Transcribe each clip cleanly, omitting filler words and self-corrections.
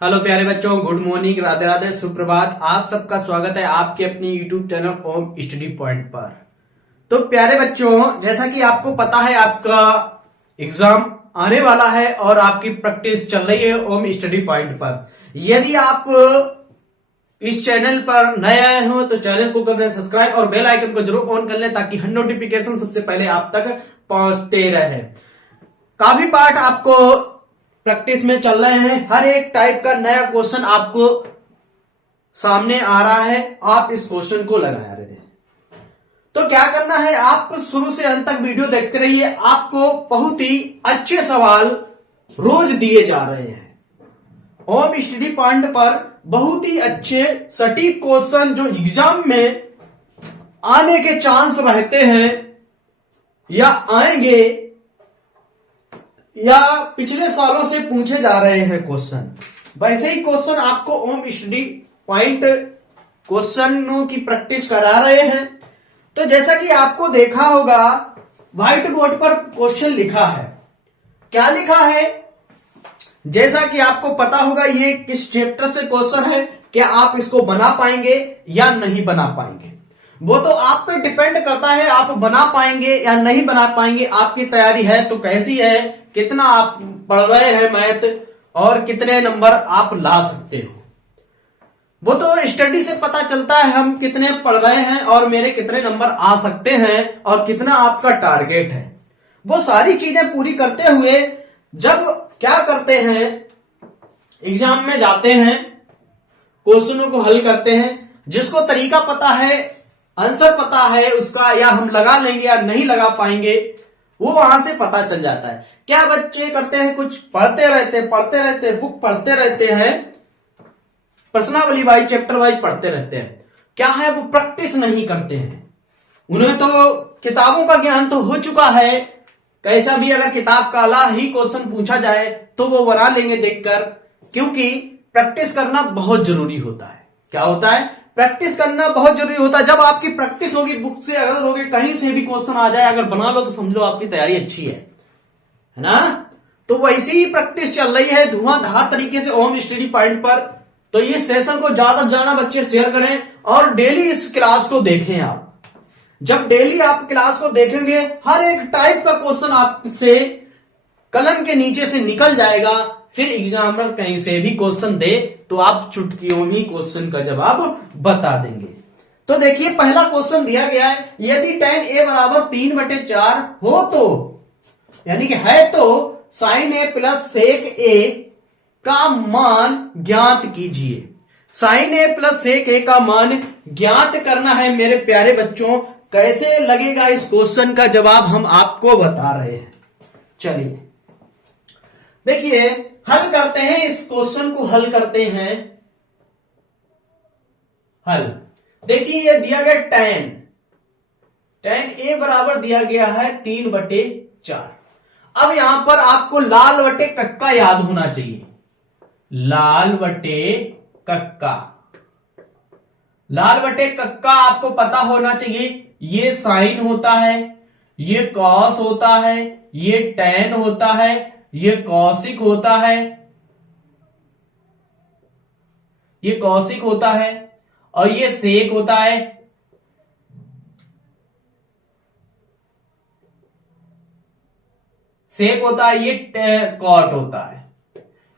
Hello प्यारे बच्चों, good morning, Radhe Radhe, सुप्रभात। आप सबका स्वागत है आपके अपने यूट्यूब चैनल ओम स्टडी पॉइंट पर। तो प्यारे बच्चों, जैसा कि आपको पता है आपका एग्जाम आने वाला है और आपकी प्रैक्टिस चल रही है ओम स्टडी पॉइंट पर। यदि आप इस चैनल पर नए आए हो तो चैनल को कर दें सब्सक्राइब और बेल आइकन को जरूर ऑन कर लें ताकि हर नोटिफिकेशन सबसे पहले आप तक पहुंचते रहे। काफी पार्ट आपको प्रैक्टिस में चल रहे हैं, हर एक टाइप का नया क्वेश्चन आपको सामने आ रहा है। आप इस क्वेश्चन को लगा रहे थे तो क्या करना है, आप शुरू से अंत तक वीडियो देखते रहिए। आपको बहुत ही अच्छे सवाल रोज दिए जा रहे हैं ओम स्टडी पॉइंट पर। बहुत ही अच्छे सटीक क्वेश्चन जो एग्जाम में आने के चांस रहते हैं या आएंगे या पिछले सालों से पूछे जा रहे हैं क्वेश्चन, वैसे ही क्वेश्चन आपको ओम स्टडी पॉइंट क्वेश्चनों की प्रैक्टिस करा रहे हैं। तो जैसा कि आपको देखा होगा व्हाइट बोर्ड पर क्वेश्चन लिखा है। क्या लिखा है, जैसा कि आपको पता होगा ये किस चैप्टर से क्वेश्चन है, क्या आप इसको बना पाएंगे या नहीं बना पाएंगे, वो तो आप पे डिपेंड करता है। आप बना पाएंगे या नहीं बना पाएंगे, आपकी तैयारी है तो कैसी है, कितना आप पढ़ रहे हैं मैथ और कितने नंबर आप ला सकते हो, वो तो स्टडी से पता चलता है हम कितने पढ़ रहे हैं और मेरे कितने नंबर आ सकते हैं और कितना आपका टारगेट है। वो सारी चीजें पूरी करते हुए जब क्या करते हैं, एग्जाम में जाते हैं, क्वेश्चनों को हल करते हैं, जिसको तरीका पता है, आंसर पता है उसका, या हम लगा लेंगे या नहीं लगा पाएंगे, वो वहां से पता चल जाता है। क्या बच्चे करते हैं, कुछ पढ़ते रहते बुक पढ़ते रहते हैं, प्रश्नावली वाइज चैप्टर वाइज पढ़ते रहते हैं, क्या है वो प्रैक्टिस नहीं करते हैं। उन्हें तो किताबों का ज्ञान तो हो चुका है, कैसा भी अगर किताब काला ही क्वेश्चन पूछा जाए तो वो बना लेंगे देखकर, क्योंकि प्रैक्टिस करना बहुत जरूरी होता है। क्या होता है, प्रैक्टिस करना बहुत जरूरी होता है। जब आपकी प्रैक्टिस होगी, बुक से अगर होगी, कहीं से भी क्वेश्चन आ जाए अगर बना लो तो समझ लो आपकी तैयारी अच्छी है ना। तो वैसी ही प्रैक्टिस चल रही है धुआंधार तरीके से ओम स्टडी पॉइंट पर। तो ये सेशन को ज्यादा से ज्यादा बच्चे शेयर करें और डेली इस क्लास को देखें। आप जब डेली आप क्लास को देखेंगे, हर एक टाइप का क्वेश्चन आपसे कलम के नीचे से निकल जाएगा। फिर एग्जामिनर कहीं से भी क्वेश्चन दे तो आप चुटकियों में क्वेश्चन का जवाब बता देंगे। तो देखिए पहला क्वेश्चन दिया गया है, यदि tan a बराबर 3/4 हो तो, यानी कि है तो sin a plus sec a का मान ज्ञात कीजिए। sin a plus sec a का मान ज्ञात करना है मेरे प्यारे बच्चों। कैसे लगेगा इस क्वेश्चन का जवाब हम आपको बता रहे हैं। चलिए देखिए हल करते हैं, इस क्वेश्चन को हल करते हैं। हल देखिए, ये दिया गया tan a बराबर दिया गया है 3/4। अब यहां पर आपको लाल बटे कक्का याद होना चाहिए। लाल बटे कक्का, लाल बटे कक्का आपको पता होना चाहिए। ये साइन होता है, ये कॉस होता है, ये टैन होता है, ये कौशिक होता है, ये कौशिक होता है और ये सेक होता है। सेक होता है, ये कॉट होता है।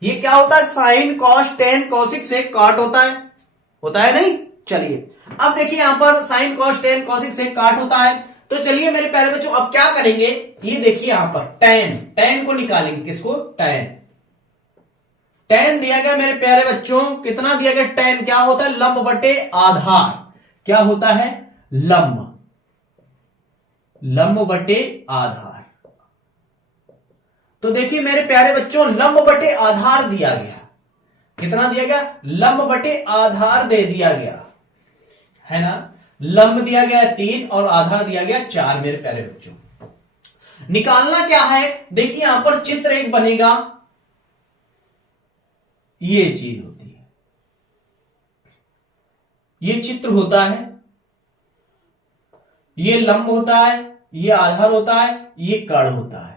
ये क्या होता है, sine cos tan cosec sec cot होता है नहीं। चलिए अब देखिए यहां पर sine cos tan cosec sec cot होता है। तो चलिए मेरे प्यारे बच्चों अब क्या करेंगे, ये देखिए यहां पर टैन को निकालेंगे। किसको, टैन दिया गया मेरे प्यारे बच्चों, कितना दिया गया, टैन क्या होता है, लंब बटे आधार। क्या होता है, लंब बटे आधार। तो देखिए मेरे प्यारे बच्चों लंब बटे आधार दिया गया, कितना दिया गया, लंब बटे आधार दे दिया गया है ना। लंब दिया गया 3 और आधार दिया गया 4 मेरे प्यारे बच्चों। निकालना क्या है, देखिए यहां पर चित्र एक बनेगा, ये चीज होती है, ये चित्र होता है, ये लंब होता है, ये आधार होता है, ये कर्ण होता है।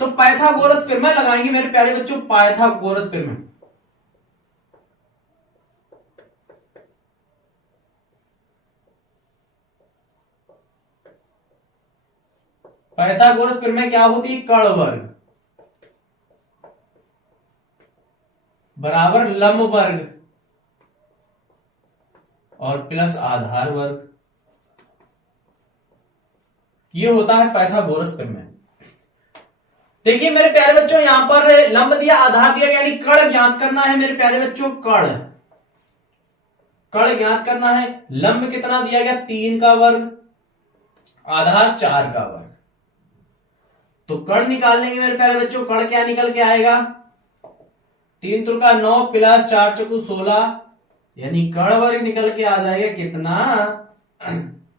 तो पाइथागोरस प्रमेय लगाएंगे मेरे प्यारे बच्चों, पाइथागोरस प्रमेय। पाइथागोरस प्रमेय क्या होती है? कर्ण वर्ग बराबर लंब वर्ग और प्लस आधार वर्ग, ये होता है पाइथागोरस प्रमेय। देखिए मेरे प्यारे बच्चों, यहां पर लंब दिया, आधार दिया, यानी कर्ण ज्ञात करना है मेरे प्यारे बच्चों। कर्ण ज्ञात करना है। लंब कितना दिया गया? 3 का वर्ग, आधार 4 का वर्ग। तो कर्ण निकाल लेंगे मेरे प्यारे बच्चों। कर्ण क्या निकल के आएगा? 3 त्रिका 9 प्लस 4 चौकू 16, यानी कर्ण वर्ग निकल के आ जाएगा कितना?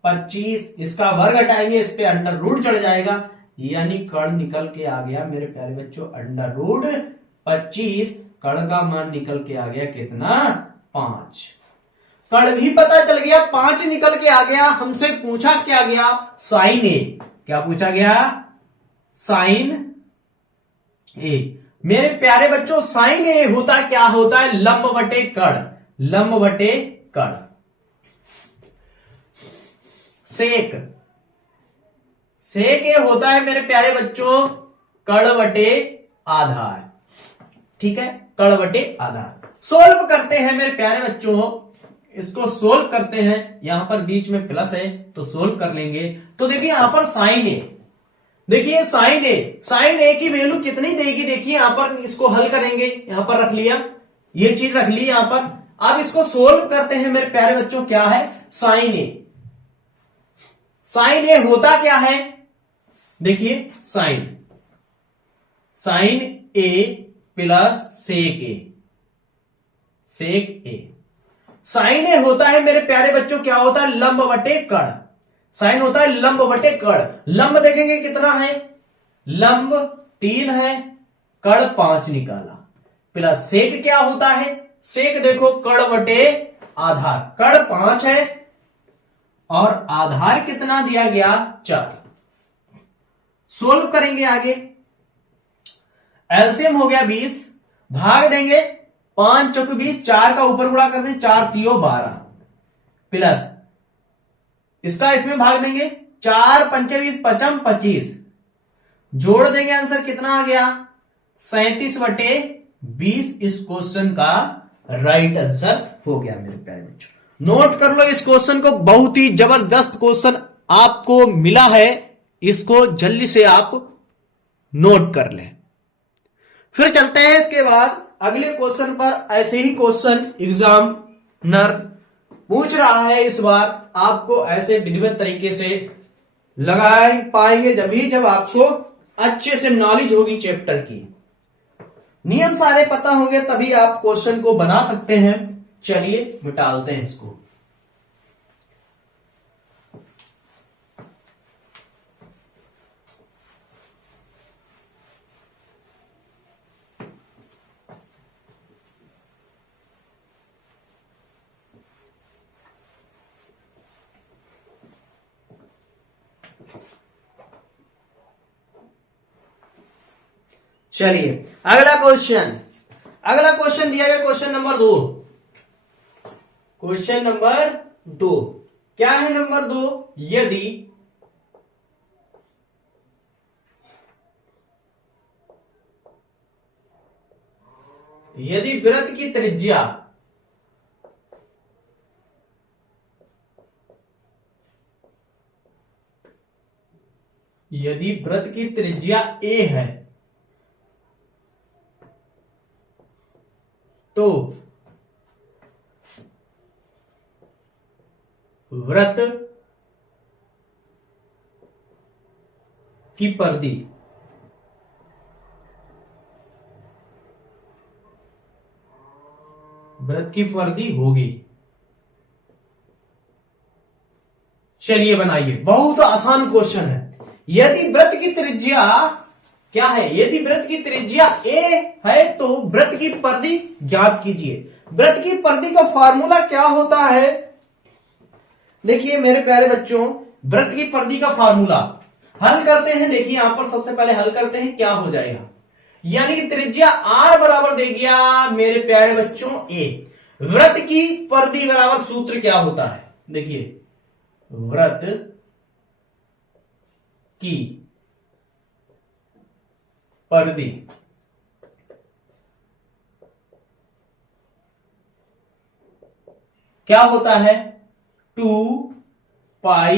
25। इसका वर्ग हटाएंगे, इस पे अंडर रूट चढ़ जाएगा, यानी कर्ण निकल के आ गया मेरे प्यारे बच्चों अंडर रूट 25। कर्ण का मान निकल के आ गया कितना? 5। कर्ण भी पता चल गया, 5 निकल के आ गया। हमसे पूछा क्या गया? साइन ए। क्या पूछा गया? साइन ए। मेरे प्यारे बच्चों साइन ए होता क्या होता है? लंब बटे कर्ण, लंब बटे कर्ण। सेक, सेक ए होता है मेरे प्यारे बच्चों कर्ण बटे आधार। ठीक है, कर्ण बटे आधार। सोल्व करते हैं मेरे प्यारे बच्चों, इसको सोल्व करते हैं। यहां पर बीच में प्लस है तो सोल्व कर लेंगे। तो देखिए यहां पर साइन ए, देखिए साइन ए की वैल्यू कितनी देगी? देखिए यहां पर इसको हल करेंगे, यहां पर रख लिया, ये चीज रख ली यहां पर। अब इसको सोल्व करते हैं मेरे प्यारे बच्चों। क्या है? साइन ए। साइन ए होता क्या है? देखिए साइन ए प्लस सेक ए, सेक ए। साइन ए होता है मेरे प्यारे बच्चों क्या होता है? लंब बटे कर्ण। साइन होता है लंब बटे कर्ण। लंब देखेंगे कितना है? लंब 3 है, कर्ण 5 निकाला, प्लस सेक क्या होता है? सेक देखो कर्ण बटे आधार। कर्ण 5 है और आधार कितना दिया गया? 4। सोल्व करेंगे आगे। एलसीएम हो गया 20, भाग देंगे 5 चौके 20, 4 का ऊपर गुणा कर दें, 4 तियो 12, प्लस इसका इसमें भाग देंगे, 4 पंचे 20, पचम 25, जोड़ देंगे, आंसर कितना आ गया? 37/20। इस क्वेश्चन का राइट आंसर हो गया मेरे प्यारे बच्चों। नोट कर लो इस क्वेश्चन को, बहुत ही जबरदस्त क्वेश्चन आपको मिला है, इसको जल्दी से आप नोट कर लें। फिर चलते हैं इसके बाद अगले क्वेश्चन पर। ऐसे ही क्वेश्चन एग्जामिनर पूछ रहा है, इस बार आपको ऐसे विधिवत तरीके से लगा पाएंगे जब आपको अच्छे से नॉलेज होगी चैप्टर की, नियम सारे पता होंगे, तभी आप क्वेश्चन को बना सकते हैं। चलिए मिटालते हैं इसको। चलिए अगला क्वेश्चन दिया गया, क्वेश्चन नंबर 2। क्वेश्चन नंबर 2 क्या है? नंबर 2, यदि वृत्त की त्रिज्या a है तो वृत्त की परिधि होगी। चलिए बनाइए, बहुत आसान क्वेश्चन है। यदि वृत्त की त्रिज्या क्या है? यदि वृत्त की त्रिज्या a है तो वृत्त की परिधि ज्ञात कीजिए। वृत्त की परिधि का फॉर्मूला क्या होता है? देखिए मेरे प्यारे बच्चों, वृत्त की परिधि का फॉर्मूला हल करते हैं। देखिए यहां पर सबसे पहले हल करते हैं, क्या हो जाएगा? यानी कि त्रिज्या r बराबर दे गया मेरे प्यारे बच्चों a। वृत्त की परिधि बराबर सूत्र क्या होता है? देखिए वृत्त की परिधि क्या होता है? 2πr,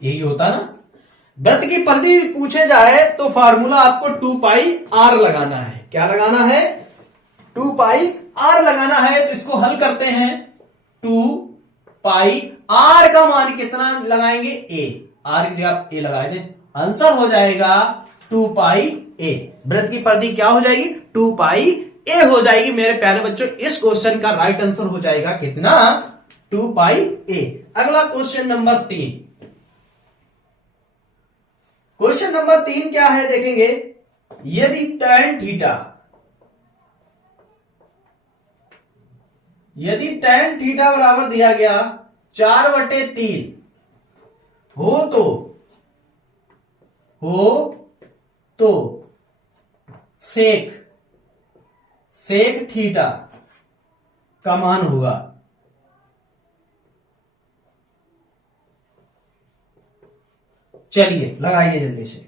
यही होता ना। वृत्त की परिधि पूछे जाए तो फार्मूला आपको 2πr लगाना है। क्या लगाना है? 2πr लगाना है। तो इसको हल करते हैं। 2πr का मान कितना लगाएंगे? a, r की जगह a लगाए थे, आंसर हो जाएगा 2πa। वृत्त की परिधि क्या हो जाएगी? 2πa हो जाएगी मेरे प्यारे बच्चों। इस क्वेश्चन का राइट आंसर हो जाएगा कितना? 2πa। अगला क्वेश्चन नंबर 3। क्वेश्चन नंबर 3 क्या है देखेंगे। यदि tan थीटा बराबर दिया गया 4/3 हो तो सेक थीटा का मान होगा। चलिए लगाइए जल्दी से।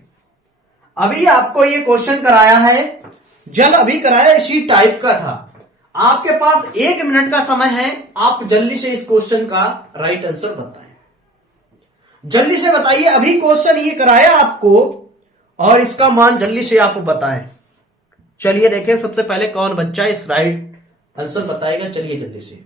अभी आपको ये क्वेश्चन कराया है, अभी कराया इसी टाइप का था। आपके पास 1 मिनट का समय है। आप जल्दी से इस क्वेश्चन का राइट आंसर बताएं। जल्दी से बताइए। अभी क्वेश्चन ये कराया आपको और इसका मान जल्दी से आप बताएं। चलिए देखें सबसे पहले कौन बच्चा इस राइट आंसर बताएगा। चलिए जल्दी से।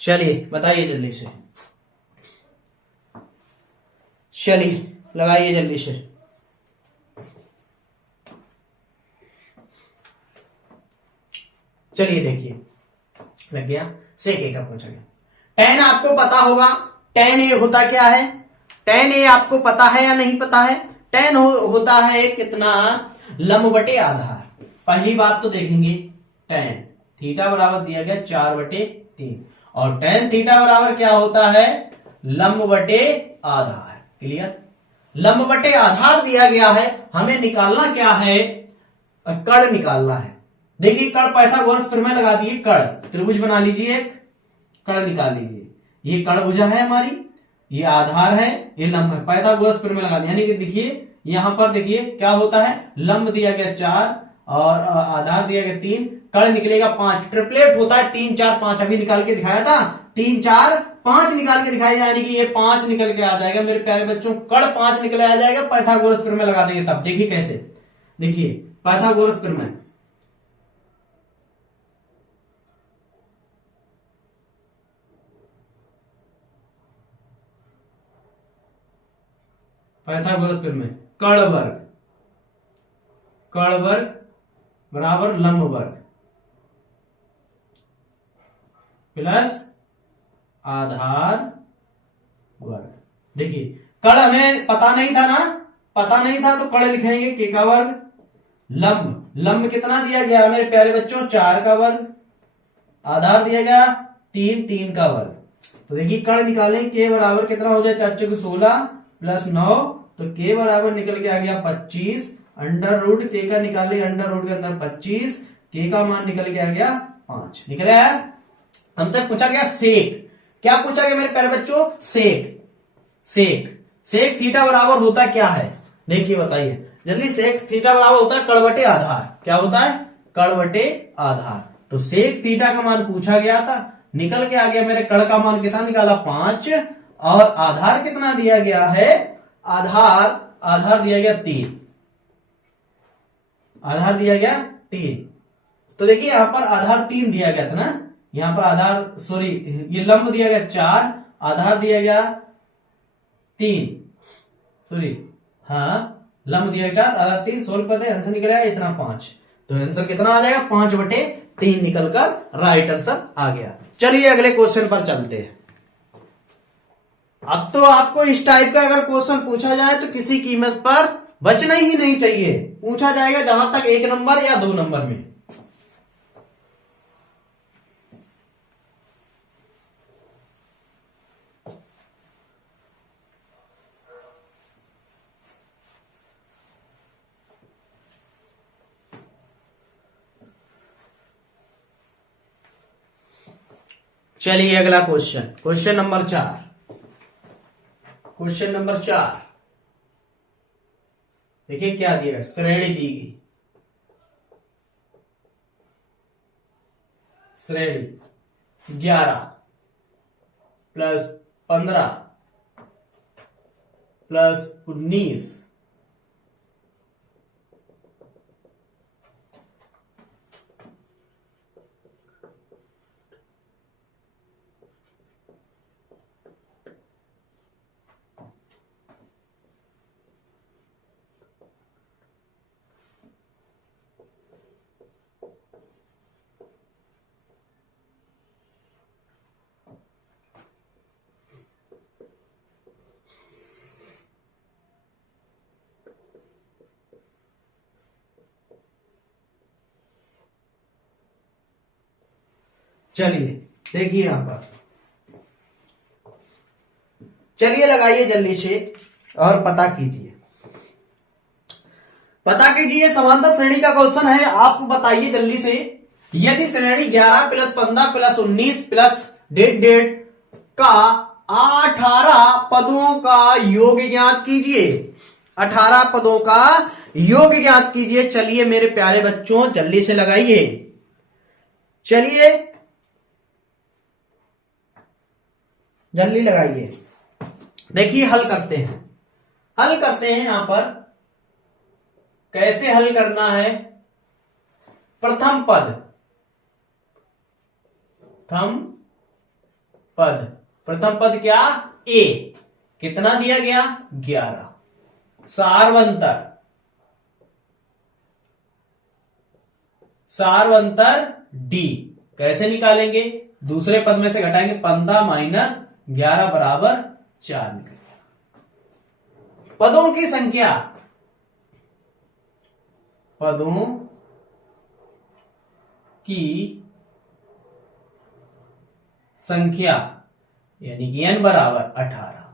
चलिए बताइए जल्दी से। चलिए लगाइए जल्दी से। चलिए देखिए लग गया। सेक ए का पूछा गया। tan आपको पता होगा। tan ए होता क्या है? tan ए आपको पता है या नहीं पता है? tan होता है कितना? लंब बटे आधार। पहली बात तो देखेंगे tan थीटा बराबर दिया गया 4/3 और tan थीटा बराबर क्या होता है? लंब बटे आधार। क्लियर? लंब बटे आधार दिया गया है। हमें निकालना क्या है? कर्ण निकालना है। देखिए कर्ण पाइथागोरस प्रमेय लगा दिए। कर्ण त्रिभुज बना लीजिए, एक कर्ण निकाल लीजिए। ये कर्ण भुजा है हमारी, ये आधार है, ये लंब है। पाइथागोरस प्रमेय लगा दिया। यानी कि देखिए यहां पर देखिए क्या होता है? लंब दिया गया 4 और आधार दिया गया 3, कर्ण निकलेगा 5। ट्रिपलेट होता है 3 4 5। अभी निकाल के दिखाया था 3 4 5 निकाल के दिखाया। यानी कि ये 5 निकल के आ जाएगा मेरे प्यारे बच्चों। कर्ण 5 निकल आ जाएगा। पाइथागोरस प्रमेय लगा देंगे तब। देखिए कैसे। देखिए पाइथागोरस प्रमेय। पाइथागोरस प्रमेय कर्ण वर्ग बराबर लंब वर्ग प्लस आधार वर्ग। देखिए कर्ण हमें पता नहीं था ना, पता नहीं था तो कर्ण लिखेंगे के का वर्ग। लंब कितना दिया गया मेरे प्यारे बच्चों? 4 का वर्ग। आधार दिया गया 3 का वर्ग। तो देखिए कर्ण निकालें के बराबर कितना हो जाए? 4 × 16 प्लस 9 तो के बराबर निकल के आ गया 25। अंडर रूट के का निकाले, अंडर रूट के अंदर 25, के का मान निकल के आ गया 5। निकल आया। हमसे पूछा गया सेक। क्या पूछा गया मेरे प्यारे बच्चों? सेक थीटा बराबर होता क्या है? देखिए बताइए जल्दी। सेक थीटा बराबर होता है कर्ण बटे आधार। क्या होता है? कर्ण बटे आधार। तो सेक थीटा का मान पूछा गया था, निकल के आ गया मेरे। कर्ण का मान कितना निकाला? 5 और आधार कितना दिया गया है? आधार दिया गया 3। आधार दिया गया 3। तो देखिए यहां पर आधार 3 दिया गया था ना। यहां पर आधार सॉरी ये लंब दिया गया 4, आधार दिया गया 3, सॉरी हाँ लंब दिया गया 4, आधार 3। सोल्व कर दे, आंसर निकल आया इतना 5। तो आंसर कितना आ जाएगा? 5/3 निकलकर राइट आंसर आ गया। चलिए अगले क्वेश्चन पर चलते हैं। अब तो आपको इस टाइप का अगर क्वेश्चन पूछा जाए तो किसी कीमत पर बचना ही नहीं चाहिए। पूछा जाएगा जहां तक 1 नंबर या 2 नंबर में। चलिए अगला question, question number 4। Question number 4 देखिए क्या दिया है, श्रेणी दी गई, श्रेणी 11 प्लस 15 प्लस 19 चलिए देखिए यहां पर, चलिए लगाइए जल्दी से और पता कीजिए, पता कीजिए। समांतर श्रेणी का क्वेश्चन है, आप बताइए जल्दी से। यदि श्रेणी 11 प्लस 15 प्लस 19 प्लस डेढ़ का 18 पदों का योग ज्ञात कीजिए, 18 पदों का योग ज्ञात कीजिए। चलिए मेरे प्यारे बच्चों जल्दी से लगाइए, चलिए जल्दी लगाइए। देखिए हल करते हैं, हल करते हैं। यहां पर कैसे हल करना है, प्रथम पद, प्रथम पद क्या, ए, कितना दिया गया 11, सारवंतर डी कैसे निकालेंगे, दूसरे पद में से घटाएंगे, 15 माइनस 11 बराबर 4 निकलेगा। पदों की संख्या, पदों की संख्या यानी कि n बराबर 18।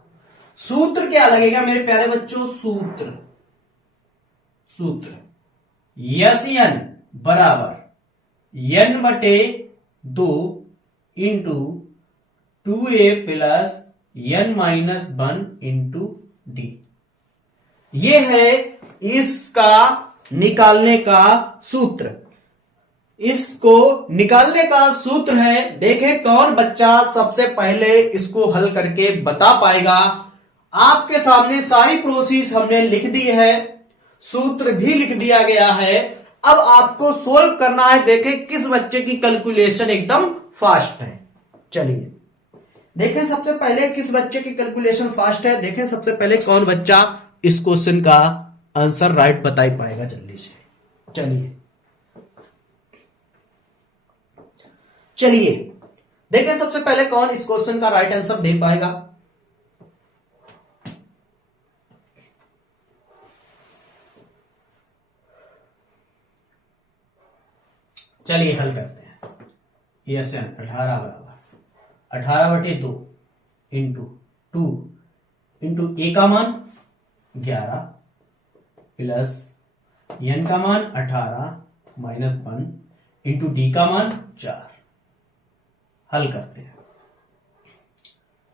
सूत्र क्या लगेगा मेरे प्यारे बच्चों, सूत्र यस n बराबर n बटे 2 into 2a plus n minus 1 into D. ये है इसका निकालने का सूत्र, इसको निकालने का सूत्र है। देखें कौन बच्चा सबसे पहले इसको हल करके बता पाएगा। आपके सामने सारी प्रोसेस हमने लिख दी है, सूत्र भी लिख दिया गया है। अब आपको सोल्व करना है, देखें किस बच्चे की कैलकुलेशन एकदम फास्ट है। चलिए देखें सबसे पहले किस बच्चे की कैलकुलेशन फास्ट है। देखें सबसे पहले कौन बच्चा इस क्वेश्चन का आंसर राइट बता ही पाएगा जल्दी से। चलिए देखें सबसे पहले कौन इस क्वेश्चन का राइट आंसर दे पाएगा। चलिए हल करते हैं। यस एन 18 बराबर 18 बटे 2 इंटू 2 इंटू ए का मान 11 प्लस एन का मान 18 माइनस 1 इंटू डी का मान 4। हल करते हैं,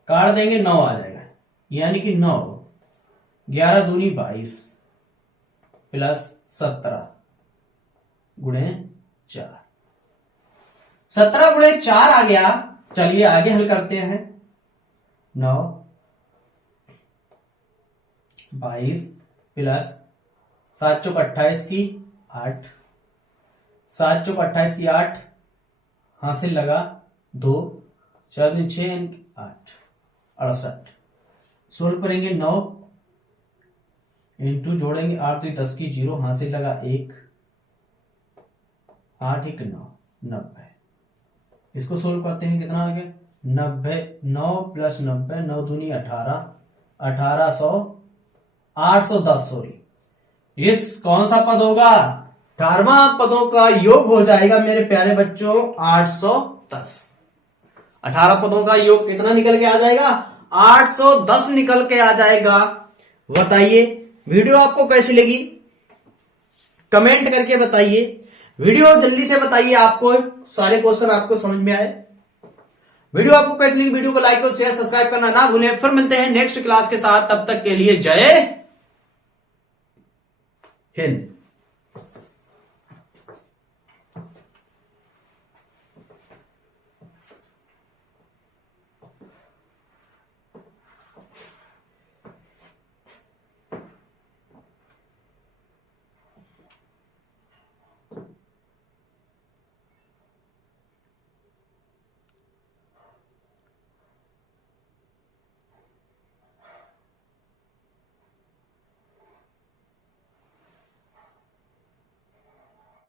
काट देंगे 9 आ जाएगा, यानी कि 9 11 दूनी 22 प्लस 17 गुणे 4, 17 गुणे 4 आ गया। चलिए आगे हल करते हैं। 9 22 प्लस 7 चौक 28 की 8, 7 चौक 28 की 8, हासिल लगा 2 4 6 8 68। सोल्व करेंगे 9 इंटू जोड़ेंगे 8 तो 10 की 0, हासिल लगा 1 8 1 9 90। इसको सोल्व करते हैं, कितना आ गया 90, 9 प्लस 90 9 दूनी 18 1800 810 सॉरी। इस कौन सा पद होगा, 18वां पदों का योग हो जाएगा मेरे प्यारे बच्चों 810। 18 पदों का योग कितना निकल के आ जाएगा 810 निकल के आ जाएगा। बताइए वीडियो आपको कैसी लगी, कमेंट करके बताइए। वीडियो जल्दी से बताइए, आपको सारे क्वेश्चन आपको समझ में आए। वीडियो आपको कैसी लगी, वीडियो को लाइक और शेयर सब्सक्राइब करना ना भूलें। फिर मिलते हैं नेक्स्ट क्लास के साथ, तब तक के लिए जय हिंद।